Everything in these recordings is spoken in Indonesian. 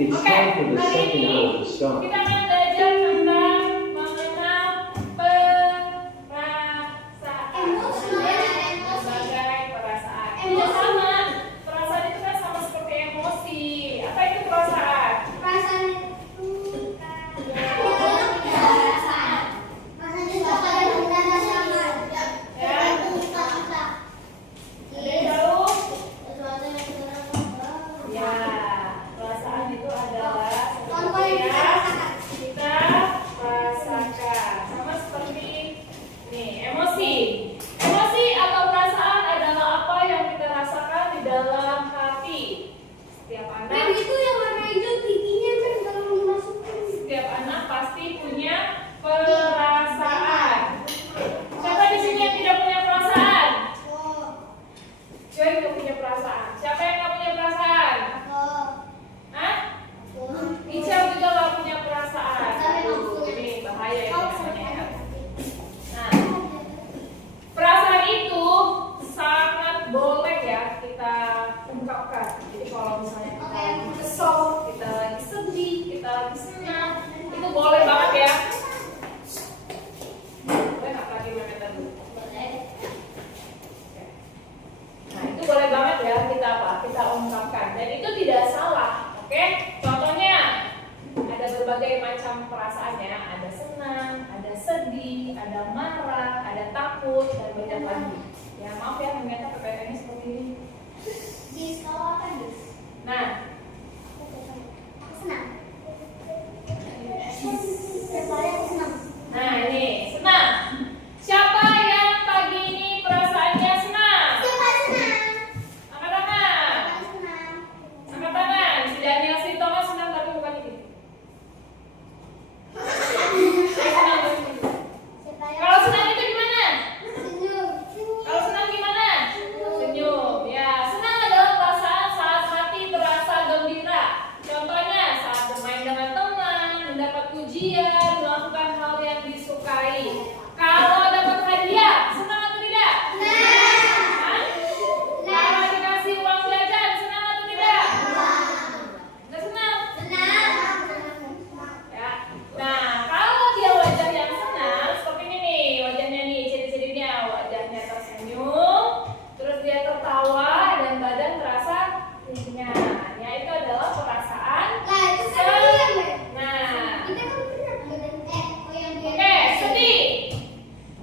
It's time for the second hour to start. Kita akan belajar tentang mengenal perasaan. Sebagai perasaan. Sama. Perasaan itu kan sama seperti emosi. Apa itu perasaan? Perasaan itu perasaan. Perasaan itu pada benda sama. Ya, perasaan itu adalah seperti yang kita rasakan. Sama seperti nih, emosi. Emosi atau perasaan adalah apa yang kita rasakan di dalam hati. Setiap anak Itu yang warna hijau giginya kan kalau dimasukin. Setiap anak pasti punya perasaan. Siapa di sini yang tidak punya perasaan? Joy nggak punya perasaan. Siapa yang nggak punya perasaan? Hah? Ica juga nggak punya perasaan. Ini bahaya ya namanya. Nah, perasaan itu sangat boleh ya kita ungkapkan. Jadi kalau misalnya kita lagi kesel, kita lagi sedih, kita lagi senang, itu boleh banget ya berbagai macam perasaannya, ada senang, ada sedih, ada marah, ada takut, dan banyak lagi. Ya maaf ya, ternyata PPT-nya seperti ini. Di sekolah kan Dis? Nah, Senang. Setiap hari aku senang. nah ini senang. Siapa yang pagi ini perasaannya senang? Siapa senang? Angkat tangan. Siapa senang? Angkat tangan. Si Daniel Sintomo senang tapi bukan ini. Senang tapi ini. Siapa yang Kalau senang itu gimana? senyum? Kalau senang gimana? Senyum. Ya, senang adalah perasaan saat hati terasa gembira. Contohnya saat bermain dengan teman, mendapat pujian, melakukan hal yang disukai. Kalau dapat hadiah, senang atau tidak? Hah? Kalau dikasih uang jajan, senang atau tidak? Nggak senang? Ya. Nah, kalau dia wajah yang senang, seperti ini nih, wajahnya nih, ciri-cirinya, wajahnya tersenyum, terus dia tertawa dan badan terasa ringan. Ya, itu adalah perasaan Lah, itu kan diam ya? Nah, Kita kan pernah badan yang dia. oke, sedih.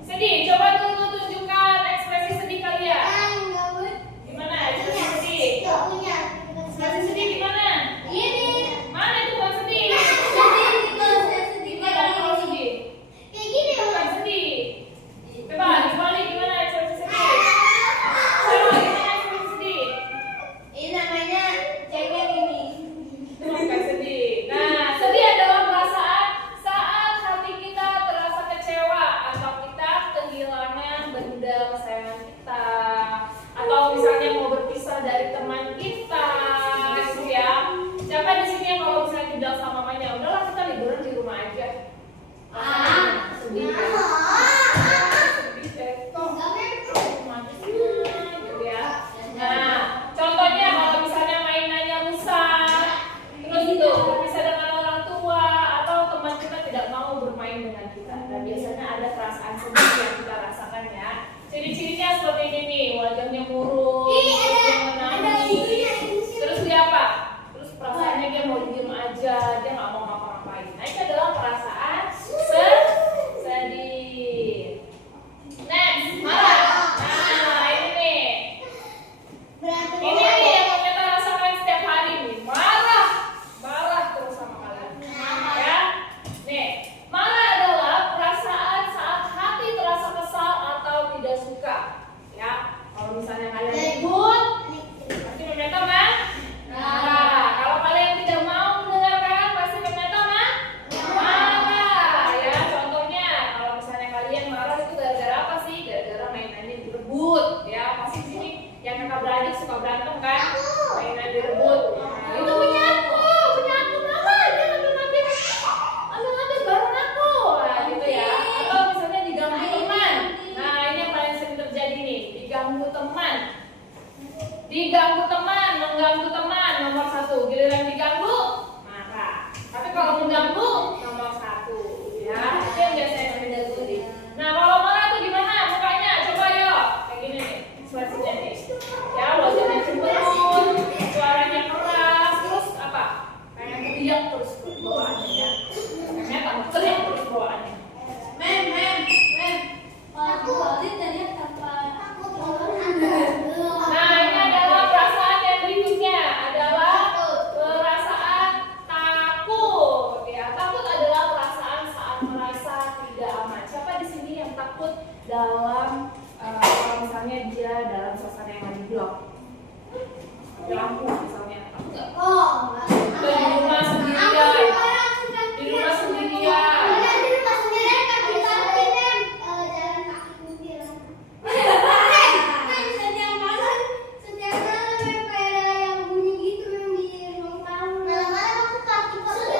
Sedih, coba dulu tunjukkan ekspresi sedih kalian. Enggak buat. Gimana ekspresi sedih? Enggak punya. Ekspresi sedih gimana? Ini. Mana itu bukan sedih? Sedih gitu, saya sedih Gimana kayak kalau gini. sedih? Kayak gini ya, Bukan Mas. sedih. Coba dibalik gimana ekspresi sedih? Coba gimana ekspresi sedih? Ini namanya cengeng ini. Itu bukan sedih. Nah, sedih adalah perasaan saat hati kita terasa kecewa atau kita kehilangan benda kesayangan kita, atau misalnya mau berpisah dari teman kita, gitu ya. Siapa di sini yang kalau misalnya bilang sama mamanya, udahlah kita liburan di rumah aja. Sedih kan? Sedih deh. Gitu ya. Nah, contohnya kalau misalnya mainannya rusak, terus itu berpisah dengan orang tua atau teman kita tidak mau bermain dengan kita. Dan biasanya ada perasaan sedih yang kita rasakan ya. Ciri-cirinya seperti ini nih, wajahnya murung, dia menangis, terus dia apa? Terus perasaannya dia mau diem aja, dia nggak mau ngapa-ngapain. Nah, itu adalah perasaan sedih. Next, marah. Nah, ini nih. Berantem. Ini nih yang kita rasakan setiap hari nih. Marah terus sama kalian. Ya. Nih, marah adalah perasaan saat hati terasa kesal atau tidak suka. Ya. Kalau misalnya kalian ribut, pasti meminta kan? Marah. Kalau kalian tidak mau mendengarkan, pasti meminta kan? Marah. Ya, contohnya kalau misalnya kalian marah itu gara-gara apa sih? Gara-gara mainannya direbut. Ya, pasti di sini yang kakak beradik suka berantem kan? Mainan direbut. Nah, itu punya aku mama, dia ambil barang aku. Nah, gitu ya. Atau misalnya diganggu teman. Nah, ini yang paling sering terjadi nih, diganggu teman. Mengganggu teman nomor 1. Giliran diganggu, marah. Tapi kalau mengganggu nomor 1. Ya, itu yang biasanya terjadi. Nah, kalau marah tuh gimana mukanya? Coba yuk. Kayak gini nih, ekspresinya nih. Ya, wajahnya cemberut, suaranya keras, terus apa? Pengen teriak terus bawaannya ya. Pengen tambah teriak terus bawaannya. Mem. Aku tadi apa? Nah, ini adalah perasaan yang berikutnya adalah perasaan takut. Ya, takut adalah perasaan saat merasa tidak aman. Siapa di sini yang takut dalam kalau misalnya dia dalam suasana yang lagi gelap? Di lampu misalnya, takut nggak? Oh, Atau di rumah sendirian? Di rumah sendirian.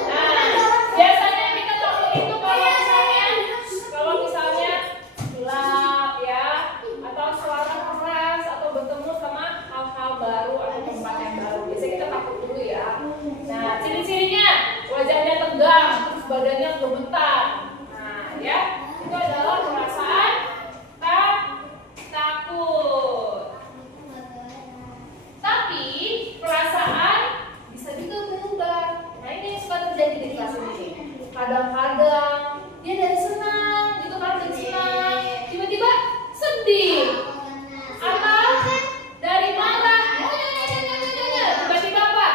Nah, biasanya kita takut itu kalau misalnya gelap ya, atau suara keras atau bertemu sama hal-hal baru atau tempat yang baru. Biasanya kita takut dulu ya. Nah, ciri-cirinya wajahnya tegang, terus badannya gemetar. Nah, ya, itu adalah perasaan takut. Tapi perasaan bisa juga berubah. Nah, ini yang suka terjadi di kelas ini. kadang-kadang dia dari senang gitu kan, dari senang tiba-tiba sedih atau dari marah tiba-tiba apa,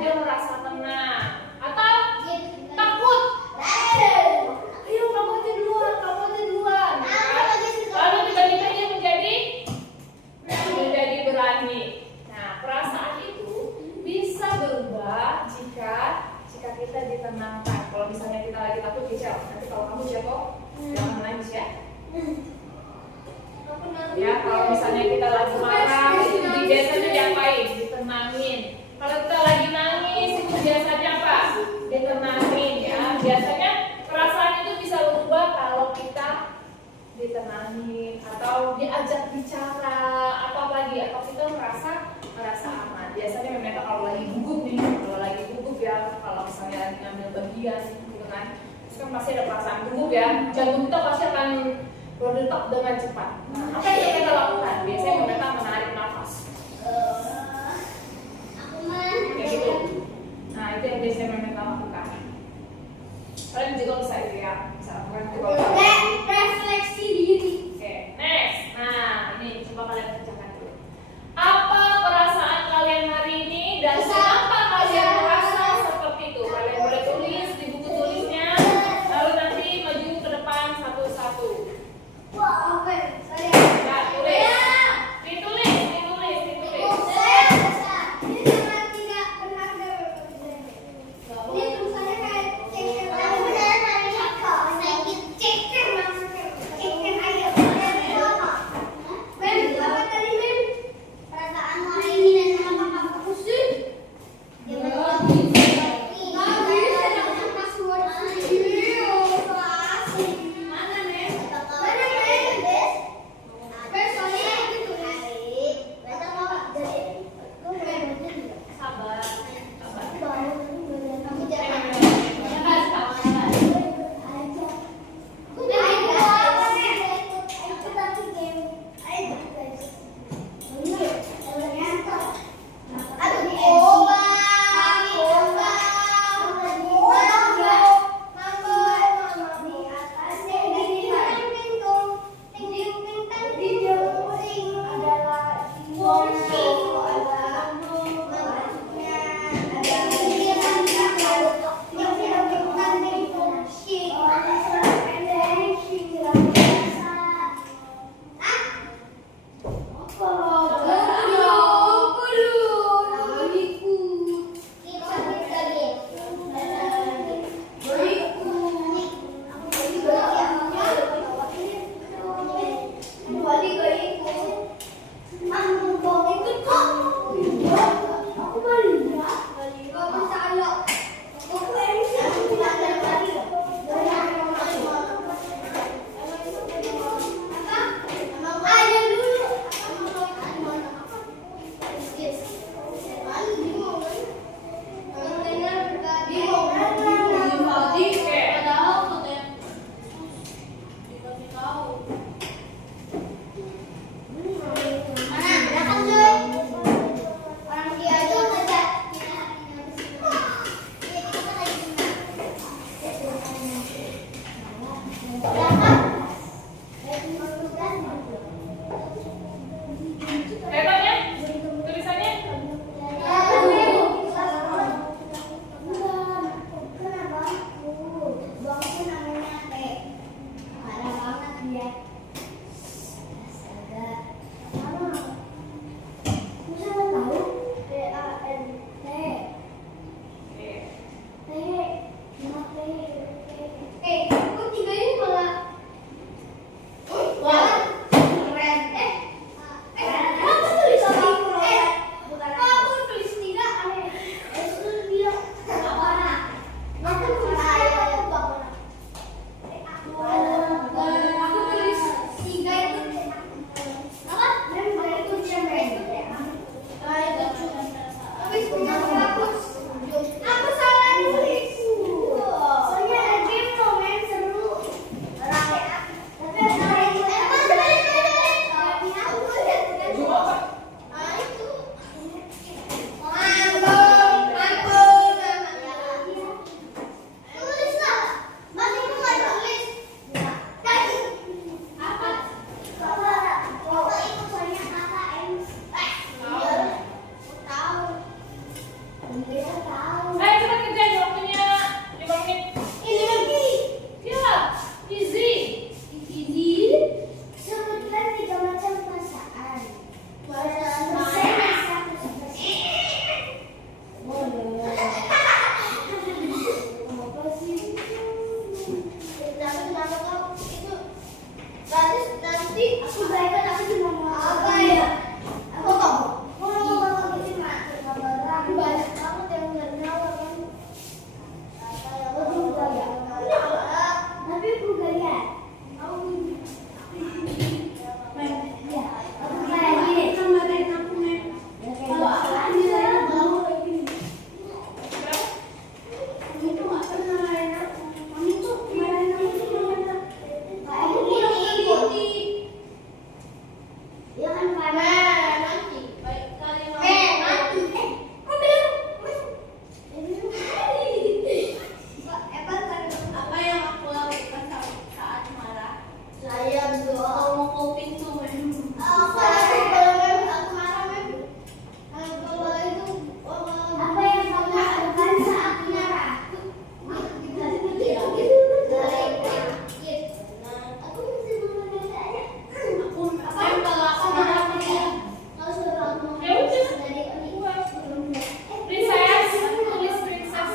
dia merasa tenang atau takut. Ayo kamu aja duluan lalu tiba-tiba dia menjadi berani. Nah, perasaan itu bisa berubah jika kita ditenangkan. Kalau misalnya kita lagi takut, Michelle, nanti kalau kamu jatuh jangan nangis ya. Ya, kalau misalnya kita lagi marah, itu biasanya diapain? Ditenangin. Kalau kita lagi nangis, itu biasanya apa? Ditenangin ya. Biasanya perasaan itu bisa berubah kalau kita ditenangin atau diajak bicara atau lagi atau kita merasa aman. Biasanya memang kalau lagi gugup nih, kalau misalnya lagi ngambil bagian gitu kan, terus kan pasti ada perasaan gugup ya, jantung kita pasti akan berdetak dengan cepat. Nah, apa yang kita lakukan? Biasanya mereka menarik nafas kayak gitu. Nah, itu yang biasanya mereka lakukan. Kalian juga bisa itu ya, bisa lakukan itu kalau refleksi diri. oke, next. Nah, ini coba kalian kerjakan dulu. Apa perasaan kalian hari ini dan kenapa kalian merasa seperti itu? Kalian boleh tulis di buku tulisnya, lalu nanti maju ke depan satu-satu. Wah, oke. Saya. Ya, tulis. Ditulis. Saya bisa. Ini cuma tidak benar. Ini nanti aku baikan aku cuma mau apa ya? Aku mau gitu mah. Aku banyak banget yang nggak nyala kan. Aku juga ya. Tapi aku gak lihat. Ya, aku kayak gini. Kemarin aku main. Kalau aku saya mau kayak gini. Kamu tuh nggak pernah marahin aku. Kamu tuh marahin aku tuh gimana? Aku kurang ngerti. Ya kan nanti. Baik kali nanti. Kok bilang? Apa yang aku lakukan saat marah? Saya berdoa mau kopi tuh. Apa aku marah kalau itu apa yang kamu lakukan saat marah? Aku masih belum ada aja. Aku apa kalau aku marah kalau sudah kamu Ya udah. dari Princess, tulis princess.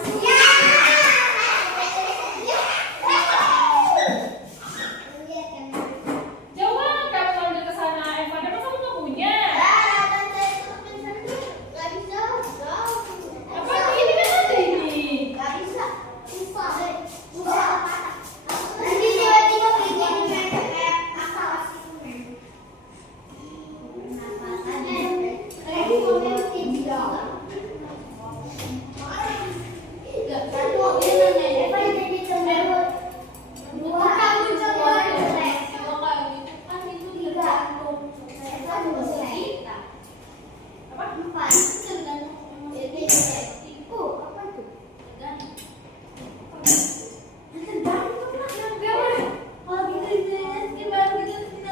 Jawab, kamu ambil ke sana. Handphone emang kamu nggak punya? Apa ini kan ada ini? Apa?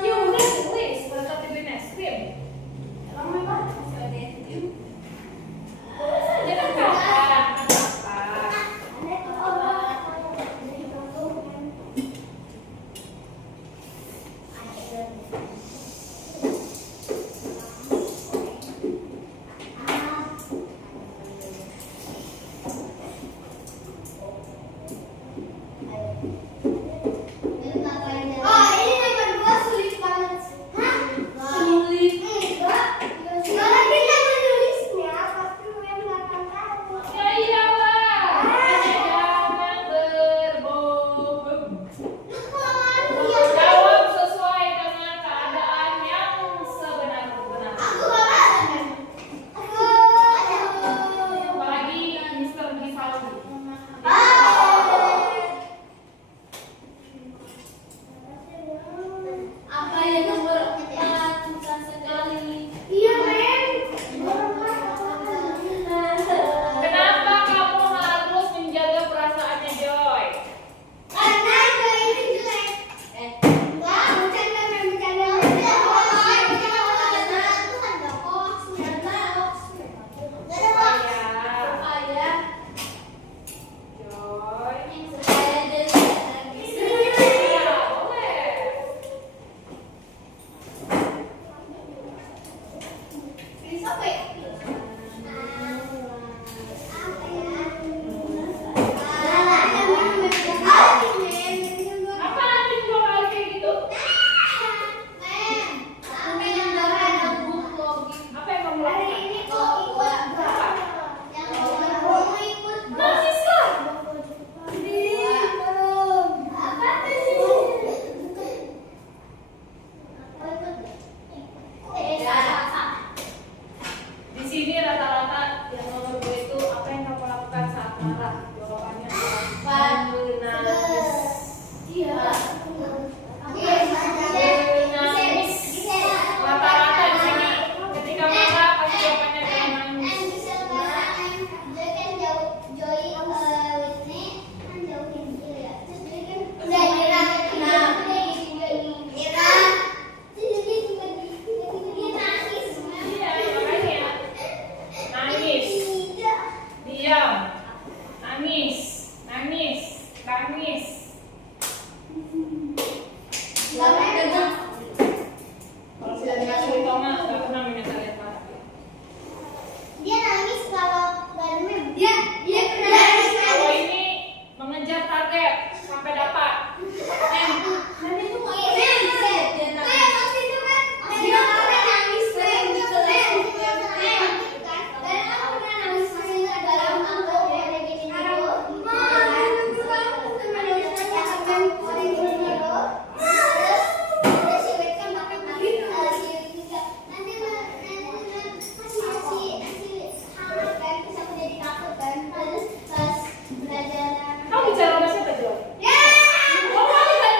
Ya udah, tulis. Berangkat beliin es krim. Tulis aja kan kapan? Kapan? Ya iyalah. Jangan berbohong. Jawab sesuai dengan keadaan yang sebenar-benarnya. Apalagi Mr. Givaldi. Apa yang nomor 4 susah sekali. Iya, men. Kenapa kamu harus menjaga perasaannya Joy? Karena Joy ini jelek. Enggak, bercanda, men, bercanda. Supaya Joy. Ya, boleh. Apa nanti juga kali kayak gitu? Apa yang kamu lakukan? Mahasiswa. Di sini rata-rata yang nomor 2 itu apa yang kamu lakukan saat marah? Jawabannya adalah menangis. Rata-rata di sini ketika marah pasti jawabannya adalah menangis. Iya, makanya nangis, diam, nangis, nangis, nangis. Kalau sudah dikasih toma, nggak pernah minta lihat marah. Dia nangis kalau badannya dia pernah nangis. Kalau ini mengejar target sampai dapat. Nanti tuh nggak Iya, bisa Ben. dia Ben, nangis. waktu itu kan dia pernah nangis, Ben. Ben, Ben, aku pernah nangis sering dalam aku ada gini dulu. Terus si Ben kan makan tapi si juga nanti harap kan terus aku jadi takut kan terus pas belajar Kamu bicara sama siapa, Jo? ya Oh, kamu kan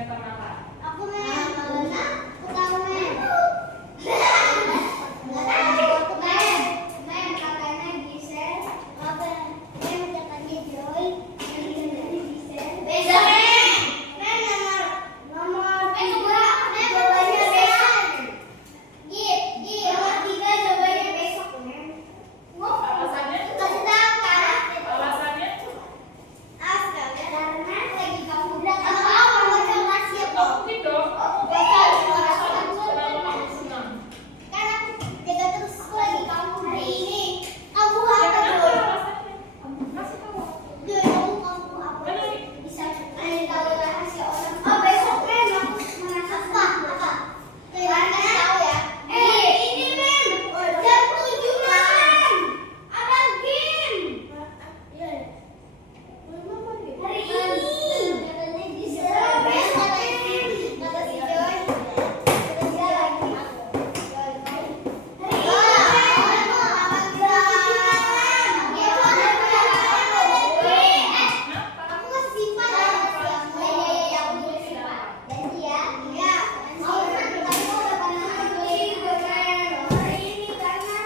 Meta makan? Aku Malena, aku tahu men. Kakaknya Gisel, kakaknya Joy, beda men nomor 2 jawabannya besok. Nomor 3 jawabannya besok men. Alasannya? Kasih tahu kan? Alasannya? Karena lagi kamu bilang apa mau coba siap Oh, mungkin dong. Kenapa kamu senang? karena jaga terus aku lagi kamu ini aku Ya, apa kenapa dulu alasannya? Kasih tahu. kamu apa bisa tahu rahasia orang besok men aku merasa apa kasih tahu ya ini men jam 7 malam ada game hari ini katanya bisa besok kata si Joy kata dia lagi aku masih simpan ya aku boleh simpan janji ya kamu udah pernah beli hari ini karena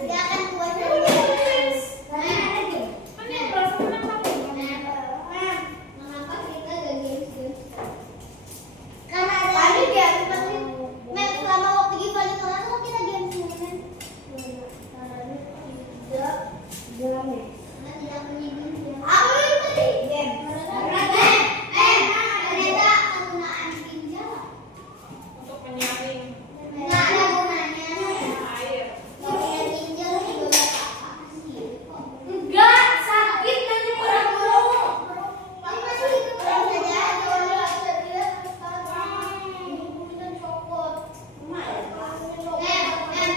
dia akan buat karena ada game. Kan yang merasa senang kamu. Mengapa kita gak games? Karena ada tadi dia men selama waktu Givari kelas kok kita games men. Tidak menyinggung dia. Aku tadi game. Ternyata penggunaan ginjal. Untuk menyaring Nggak ada gunanya. air. Penggunaan ginjal juga gak apa-apa sih. Enggak, sakit nanti orang mau. Tapi masih hidup saja.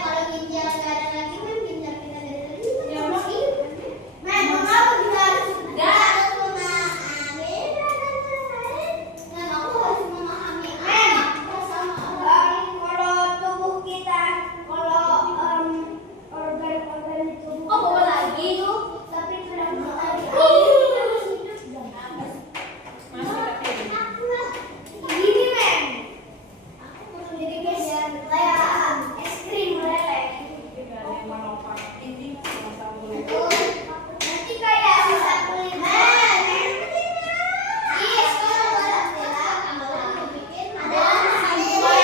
Kalau ginjal nggak ada lagi, men ginjal kita dari tadi. Ya, masih. Men, mengapa kita harus enggak memahami? Men, aku harus memahami. Men, kalau tubuh kita, kalau organ-organ di tubuh. Oh, bawa lagi tuh. Tapi sudah lagi. Masih tapi. Gini men, aku mau jadi guys ya, kayak es krim meleleh. Tidak ada yang melompat. Ini masa boleh. Nanti kayak bisa beli men. Iya, sekarang ada bikin ada hati ini.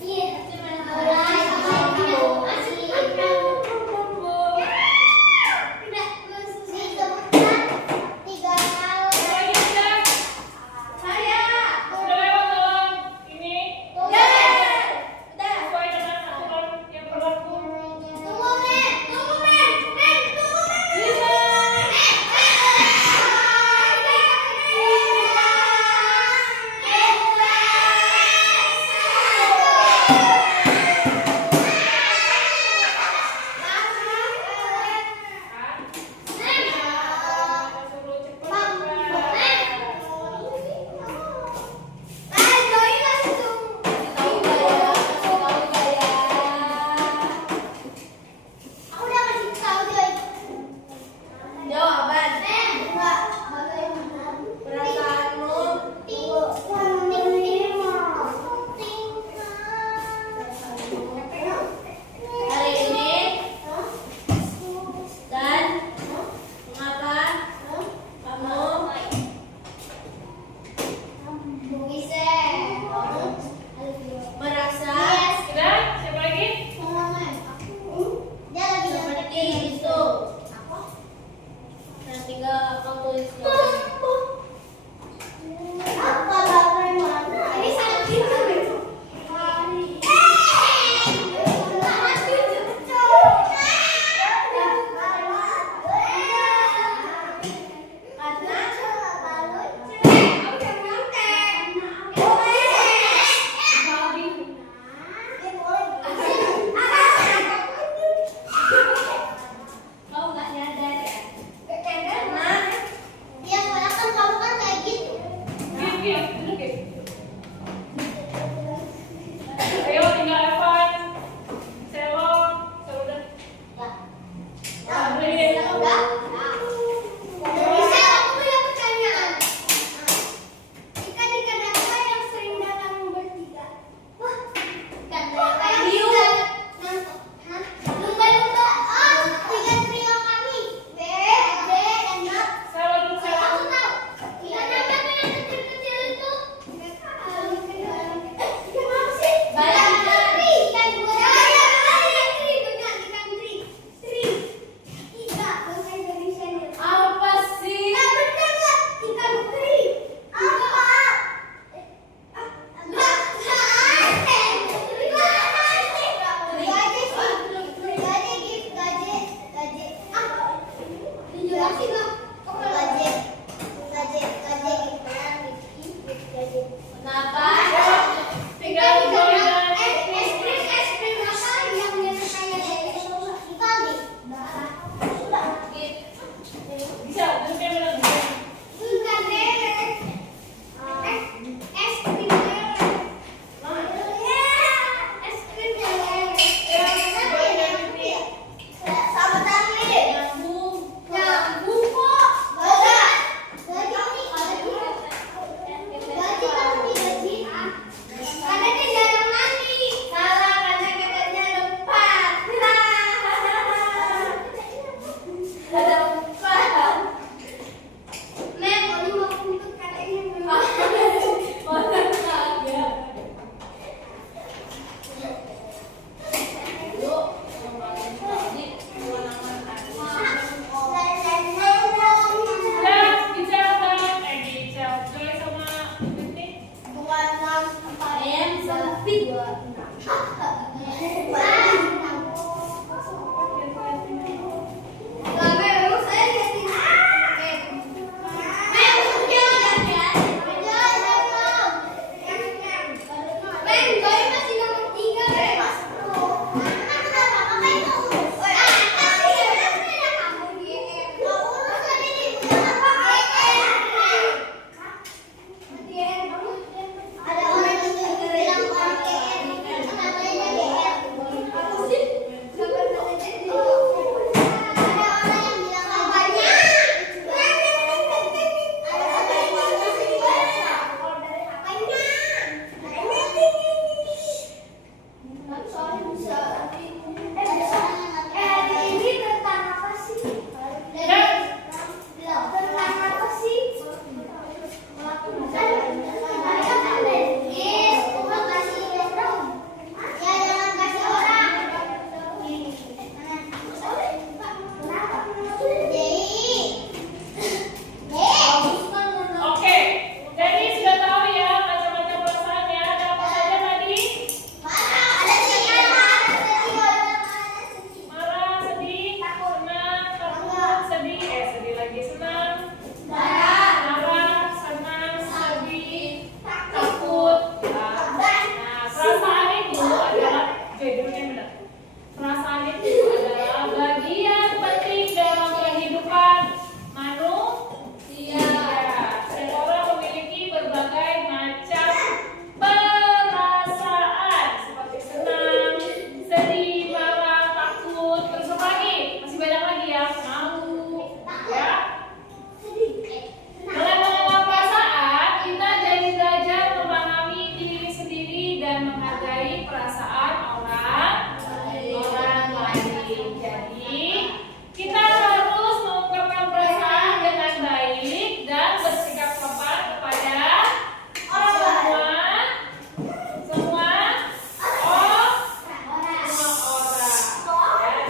Iya, tidak disebutkan 3 kali. Lagi sudah. Saya Sudah lewat dalam ini. Sesuai dengan aturan yang berlaku. tunggu men, tunggu men. Suruh cepat. Aku udah kasih tahu Joy. Jawaban. Enggak, bagaimana? Perasaanmu. Hari ini dan mengapa kamu merasa Sudah? Siapa lagi? seperti itu? Dan tinggal kau tulis jawabannya. Ini sangat pintar itu. Kau nggak nyadar ya? Karena Karena dia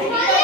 Jadi